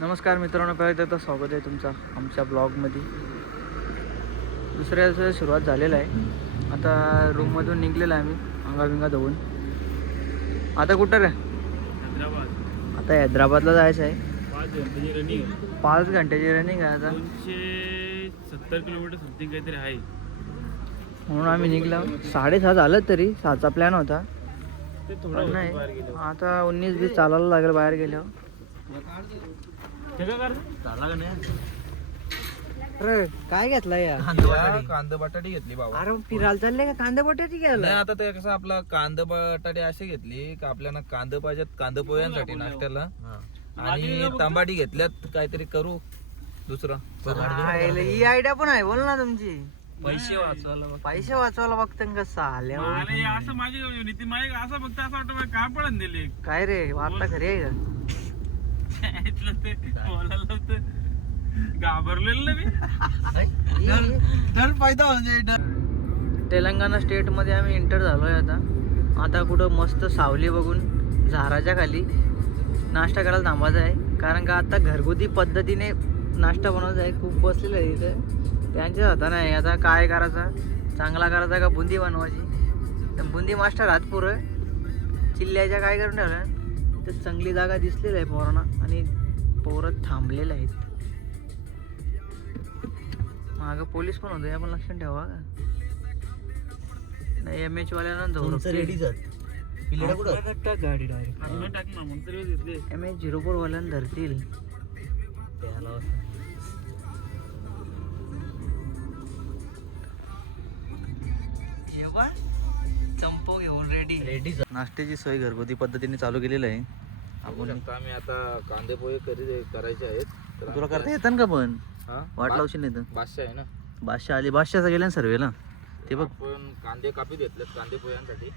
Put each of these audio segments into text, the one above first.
नमस्कार मित्रांनो, परत एकदा स्वागत आहे तुमचा आमच्या ब्लॉगमध्ये. दुसऱ्या दिवसाची सुरुवात झालेला आहे. आता रूममधून निघलेला आहे आम्ही अंगाबिंगा धुवून. आता कुठं रे? हैदराबाद. आता हैदराबादला जायचं आहे. 5 घंट्याची रनिंग. 5 घंट्याची रनिंग आहे आता. 270 किलोमीटर समथिंग काहीतरी आहे. म्हणून आम्ही निघलो. 6:30 झालं तरी 6चा प्लॅन होता. ते पण थोडं नाही, बाहेर गेलो. आता 19-20 चालायला लागेल बाहेर गेल्यावर. ते काय करतो? अरे काय घेतला या? कांदा बटाटी घेतली बाबा. अरे फिरायला चालले का? कांदा बटाटी नाही घ्यायला? आता ते कसं आपला कांदा बटाटी अशी घेतली का आपल्याला कांदा पाहिजेत कांदा पोह्यांसाठी नाश्त्याला, आणि तांबाटी घेतल्यात काहीतरी करू दुसरं. ही आयडिया पण आहे, बोल ना तुमची. पैसे वाचवायला पैसे वाचवायला बघतं कसं आल्या? मला हे असं माझी नीती माहिती असं फक्त असं वाटतं मला काय पडून दिले. काय रे, वार्ता खरी आहे का? इथलं ते बोलायला होतं. घाबरलेलं ना मी. डर फायदा म्हणजे तेलंगणा स्टेट मध्ये आम्ही एंटर झालोय आता. आता कुठं मस्त सावली बघून झाडाच्या खाली नाश्ता करायला थांबायचं आहे, कारण का आता घरगुती पद्धतीने नाश्ता बनवायचा आहे. खूप बसलेलं आहे इथे, त्यांच्या हाताने आहे. आता काय करायचा, चांगला करायचा का बुंदी बनवायची? तर बुंदी मास्टर हात पुरं चिल्ल्याच्या काय करून ठेवलं तर चांगली जागा दिसलेली आहे पोरांना, आणि पोरं थांबलेले आहेत. मागं पोलीस पण होते, आपण लक्षात ठेवा का नाही. MH वाल्यांना जाऊ गाडी डायरेक्ट आपलं टाक ना मग तरी घेतले. MH04 वाल्यांना धरतील. चंपो घेऊन रेडी. नाश्त्याची सोय घरगुती पद्धतीने चालू केलेली आहे. आपण आम्ही आता कांदे पोहे करायचे आहेत. तर तुला करता येतं का? पण हा? वाट लावशील नाही तर. बादशाह आहे ना, बादशाह आली. बादशाहचा गेला ना सर्वेला ते बघ. आपण कांदे कापी घेतलेत कांदे पोह्यांसाठी.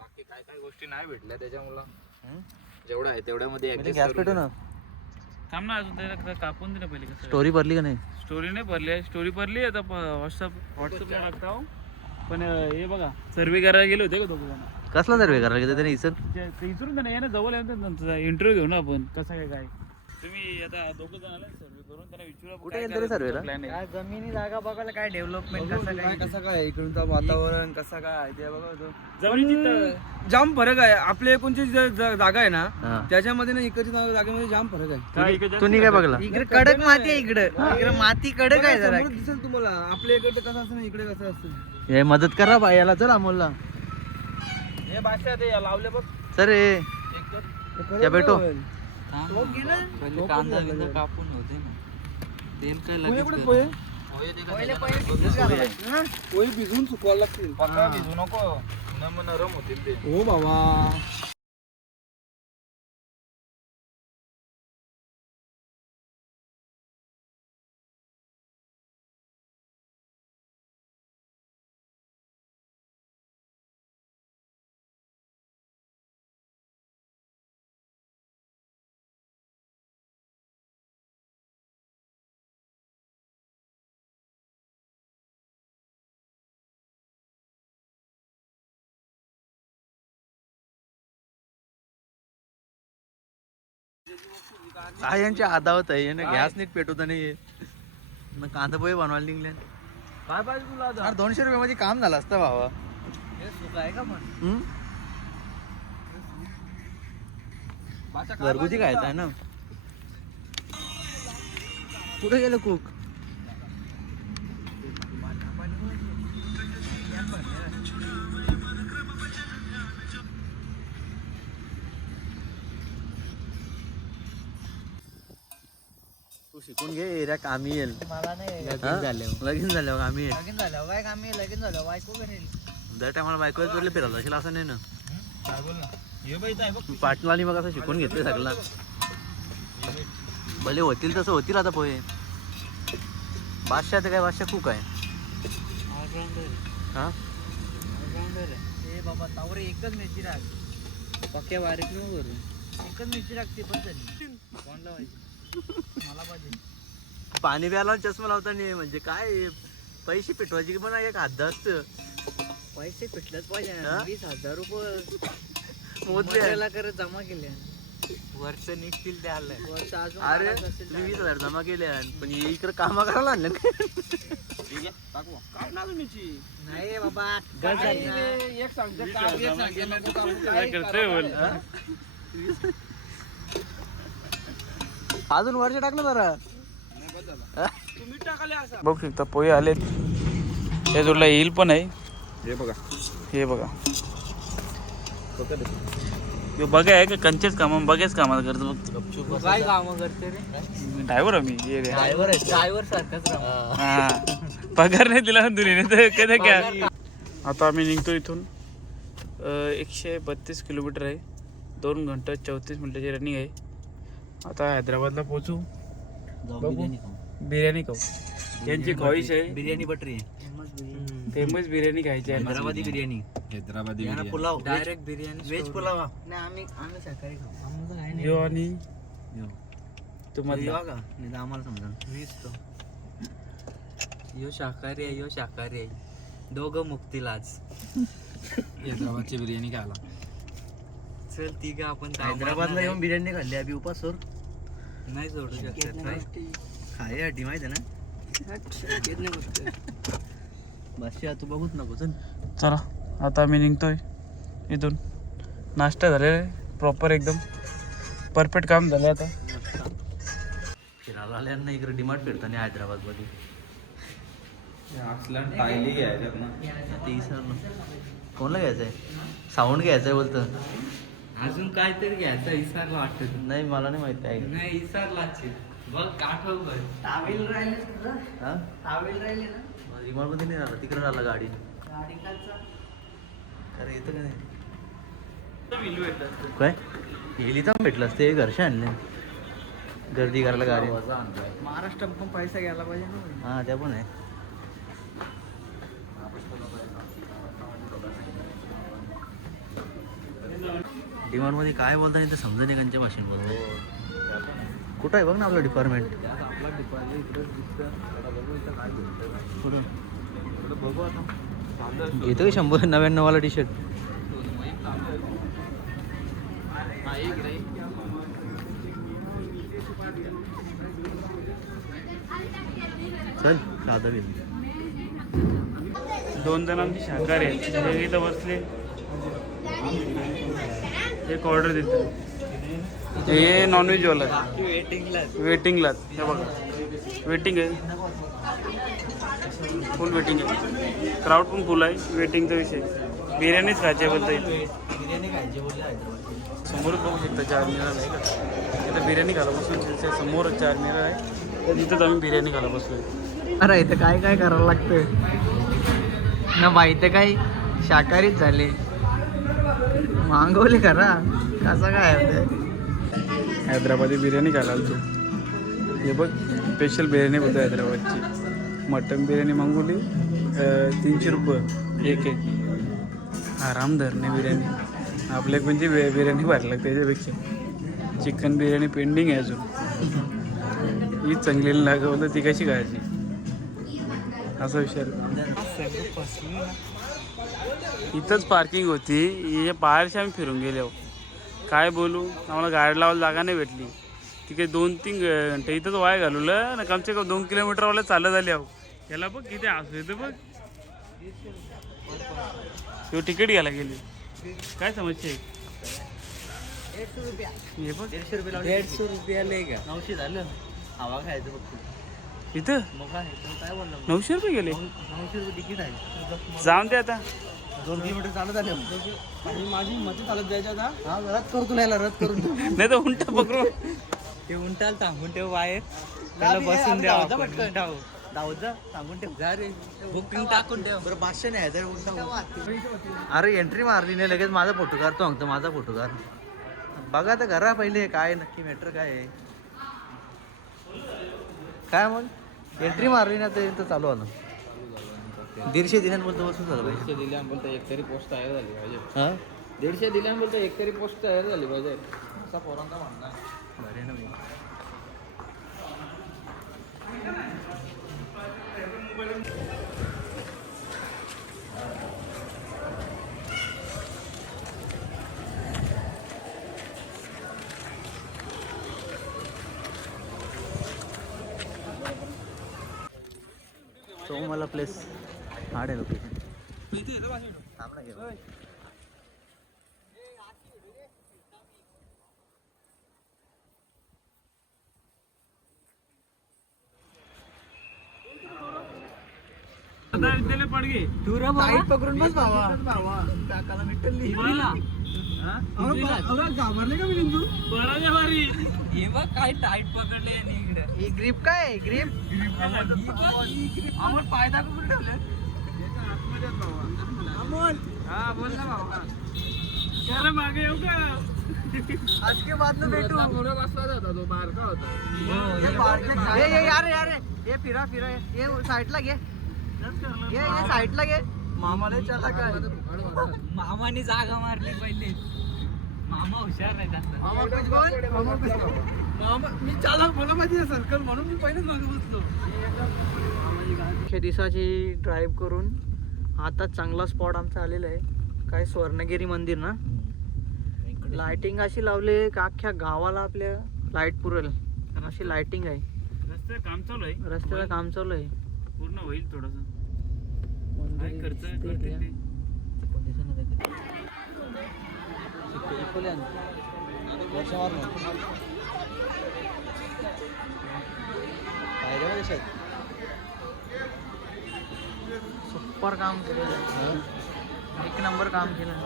बाकी काय काय गोष्टी नाही भेटल्या त्याच्यामुळं जेवढं आहे तेवढ्यामध्ये adjust गॅस करून पेटो ना. थांब ना, अजून त्याला कापून दे ना पहिले. कसं स्टोरी भरली का नाही? स्टोरी नाही भरली आहे. स्टोरी भरली आता व्हॉट्सअपला टाकता हो. पण हे बघा, सर्वे करायला गेले होते का दोघं जण? कसला सर्वे करायला गेलं त्याने? इसर ते विचारून त्यांना, या ना जवळ इंटरव्ह्यू घेऊ ना आपण. कसं काय काय तुम्ही आता दोघं जण आले सर्वे करून, त्यांना विचारा कुठे गेले तरी सर्वेला? प्लॅन आहे. काय जमिनी जागा बघायला, काय डेव्हलपमेंट कसं काय इकडचं वातावरण कसं काय ते बघा. जमिनीची जाम फरक आहे. आपल्या एकूणची जागा आहे ना, हा. त्याच्यामध्ये ना इकडच्या जागेमध्ये जाम फरक आहे. तुम्ही काय बघला? इकडे कडक माती आहे. इकडे माती कडक आहे जरा. समोर दिसेल तुम्हाला आपल्या इकडे कसं असतं ना, इकडे कसं असतं. हे मदत करा बा याला. चल अमोलला. हे बादशाह ते लावले बघ. सर हे क्या बेटो कांदा कापून होते ना, तेल काय पोहे लगेच कुठे कर. पोहे? पोहे भिजवून सुकवायला लागतील. पक्का भिजू नको, नरम होतील ते. हो बाबा. काय यांची आदावत आहे ना. गॅस नीट पेटवत नाही. मग कांदा पोहे बनवायला निघले. काय पाहिजे तुला आता? अरे 200 रुपये मध्ये काम झालं असतं भावा. हे सुका आहे का पण? हम्म? घरगुती खायचं आहे ना. कुठे गेलं कुक? तू शिकून घे, एरिया कामी येईल. मला नाही. लगीन झाल्यावर कामी येईल. लगीन झालं काय काम आहे? लगीन झालं बायको करेल. दर टायमाला बायकोच पडले फिरायला असेल असं नाही ना. काय बोल ना, हे बाई इथं आहे बघ. पाटलांनी मग असं शिकून घेतले सगळं. भले होतील तसं होतील आता पोहे. बादशाह तर काय, बादशाह कुक आहे. हा ए बाबा तावरे एकच मिरची राख. पक्या बारीक न करू. एकच मिरची राखते पण झाली. कोण लावायची? मला पाहिजे. पाणी प्यायला चष्मा लावताना म्हणजे काय, पैसे पिटवायचे पण एक हद्द असतं. पैसे पिटलंच पाहिजे हा? ना. 20,000 रुपये मोजले करत जमा केले. वर्ष निघतील ते आलंय वर्ष अजून अरे काढायचं असेल तुम्ही 20,000 जमा केले पण इकडे कामा करायला आणलं नाही बाबा गज झाली ना. करतोय बोल. अजून वर्ष टाकलं जरा बघू शकता पोहे आलेत. त्या जोडला येईल पण आहे. हे बघा हे बघा हे बघा आहे का कंचेच कामं बघाच कामाला करतो बघ. काय कामं करते रे ड्रायव्हर मी ये रे. ड्रायव्हर सारखाच राहा. हा पगार नाही दिला दुनीने तर कधी काय. आता आम्ही निघतो इथून 132 किलोमीटर आहे. 2 घंटा 34 मिनिटाची रनिंग आहे. आता हैदराबादला पोहोचू. बघू बिर्याणी खाऊ. यांची ख्वाहिश आहे बिर्याणी बटरी फेमस बिर्याणी खायची आहे. हैदराबादी बिर्याणी हैदराबादी पुलाव डायरेक्ट बिर्याणी व्हेज पुलाव नाही आम्ही शाकाहारी खाऊ. आम्हाला काय नाही यो आणि तुम्हाला का नाही आम्हाला समजा वीस तो यो शाकाहारी आहे यो शाकाहारी आहे. दोघं मुक्तील आज. हैदराबादची बिर्याणी खायला. चल तिघं आपण हैदराबादला येऊन बिर्याणी खाल्ली अभि उपासवर नाही सोडू शकत नाही. खायसाठी माहिती आहे ना बस तू बघूच नको चल. चला आता आम्ही निघतोय इथून. नाश्ता झालेला आहे प्रॉपर एकदम परफेक्ट काम झालं आता. फिरायला आल्यांना इकडे डिमांड फिरताना हैदराबादमध्ये असला टायली घ्यायच्यात ना. ते विसरलो कोणाला घ्यायचंय साऊंड घ्यायचंय बोलतं. अजून काहीतरी घ्यायचं विसरला वाटत. नाही मला नाही माहिती आहे नाही विसरलाच बघ काठव बघ. टावेल राहिले हा टावेल राहिले ना. रिमोटमध्ये नाही राहिला तिकडे राहिला गाडी गाडी खालचा. अरे येतं का नाही काय गेली तर भेटलं ते घरचे आणले गर्दी करायला गाडी महाराष्ट्रात पण पैसा घ्यायला पाहिजे ना. हा त्या पण आहे. डिमांड मध्ये काय बोलता नाही तर समजा नाही त्यांच्या भाषेत बोलतो. कुठं आहे बघ ना आपलं डिपार्टमेंट. घेतो 199 वाला टी शर्ट. चल साधा बिल. 2 जणांची शाकाहारी आहे. हे इथं बसले एक ऑर्डर देतो. हे नॉनव्हेज वाला वेटिंगला हे बघा वेटिंग आहे फुल वेटिंग आहे. क्राऊड पण फुल आहे. वेटिंगचा विषय बिर्याणीच खायची आहे बोलता इथे. बिर्याणी खायची बोलले हैदराबाद. समोरच बघू शकता चारमिनार आहे का इथं बिर्याणी खायला बसून तिथे समोरच चारमिनार आहे तर तिथंच आम्ही बिर्याणी खायला बसलोय. अरे इथं काय काय करायला लागतं ना माहिती काय शाकाहारीच झाले मागवले करा कसं काय होतं. हैदराबादी बिर्याणी खायला आलो. हे बघ स्पेशल बिर्याणी बोलतो हैदराबादची. मटन बिर्याणी मागवली 300 रुपये एक आराम धरणे बिर्याणी. आपल्या म्हणजे बिर्याणी भारी लागते त्याच्यापेक्षा. चिकन बिर्याणी पेंडिंग आहे अजून. ही चांगली लागवलं ती कशी खायची असा विचार. इथंच पार्किंग होती. हे बाहेरशी आम्ही फिरून गेलो. काय बोलू आम्हाला गाडी लावायला जागा नाही भेटली. तिकडे 2-3 घंटे इथंच वाया घालवलं ना. कमसे कम 2 किलोमीटरवाला चालत आले आहो. याला बघ किती असू येतं बघ. तो तिकीट घ्यायला गेली काय समस्या आहे. हे बघ 150 रुपयाला का 900 झालं हवा खायचं फक्त. इथं मग काय काय बोलला 900 रुपये गेले. 900 रुपये तिकीट आहे. जाऊन दे आता. 2 किलोमीटर चालत आले आणि माझी मती चालत जायचं आता. हा रद्द करतो याला रद्द करून नाही तर उलटा पकडून ते उंटाल थांबून ठेव बाहेर त्याला बसून द्या आपण. उंटाव. दावत जा सांगून ठेव. जा रे बुकिंग टाकून ठेव. बरं 500 नाही आहे अरे एंट्री मारली नाही लगेच माझा फोटो काढतो सांगतो माझा फोटो काढ. बघा तर घरा पहिले काय नक्की मॅटर काय आहे काय मग एंट्री मारली ना ते तर चालू आलं. 150 दिल्यांबद्दल वसूल झालं पाहिजे. 150 दिल्या बोलतो एक तरी पोस्ट तयार झाली पाहिजे. हा 150 दिल्या बोलतो एक तरी पोस्ट तयार झाली पाहिजे असा पोरांचा म्हणणं आहे. बरे ना भाई. सोमवाला प्लेस हार्ड आहे लोकेशन. थांब ना घेऊ. टाईट पकडून बस भावा. काकाला मिटली. हे बघ काय टाईट पकडले यांनी इकडे. ही ग्रीप काय आहे? ग्रीप आम्हाला पाय दाखवून ठेवले. हा बोल ना भावा. मागे येऊ का? आज के बाद में भेटू. बसला होता तो बारका होता. ये यार यार ये फिरा फिरा ये साईडला घे. ये साईडला घे. मामाला चला काय मामाने जागा मारली पहिले. मामा हुशार नाही जास्त. मी चालक मला माहिती आहे सर्कल म्हणून मी पहिलेच मागे बसलो. अख्ख्या दिवसाची ड्राईव्ह करून आता चांगला स्पॉट आमचा आलेला आहे. काय स्वर्णगिरी मंदिर ना. लाइटिंग अशी लावली का अख्ख्या गावाला आपल्या लाईट पुरेल अशी लाइटिंग आहे. रस्त्याचं काम चालू आहे. रस्त्याचं काम चालू आहे. पूर्ण होईल थोडंसं. मंदिर काय खर्च दिसते करते इथल्या. ते. सुपर काम केलेलं आहे. एक नंबर काम केलं आहे.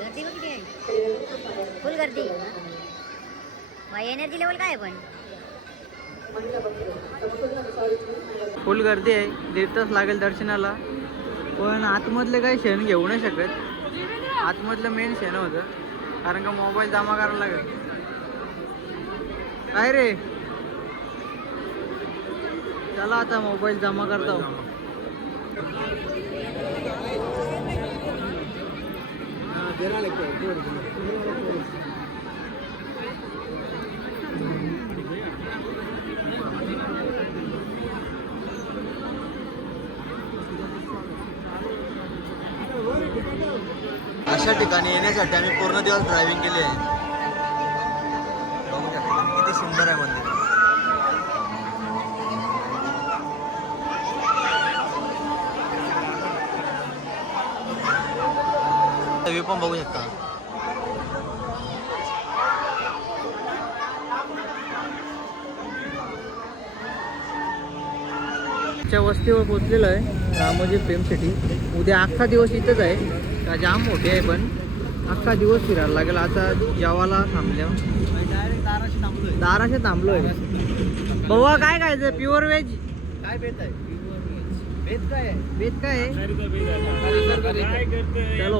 गर्दी बघ किती आहे. फुल गर्दी. एनर्जी लेवल काय आहे पण. फुल गर्दी आहे. 1.5 तास लागेल दर्शनाला. पण आतमधले काही क्षण घेऊ नाही शकत. आतमधलं मेन क्षण होतं कारण का मोबाईल जमा करायला लागेल. काय रे चला आता मोबाईल जमा करतो. अशा ठिकाणी येण्यासाठी आम्ही पूर्ण दिवस ड्रायव्हिंग केली आहे. बघू शकता किती सुंदर आहे मंदिर. व्ह्यू पण बघू शकता. वस्तीवर पोहोचलेलो आहे रामोजी फिल्म सिटी. उद्या अख्खा दिवस इथंच आहे. का जाम मोठी आहे पण अख्खा दिवस फिरायला लागेल. आता जेवायला थांबल्या दाराशी थांबलोय. बघा काय खायचं प्युअर व्हेज काय बेत आहे. बेत काय आहे. बेत काय आहे. चलो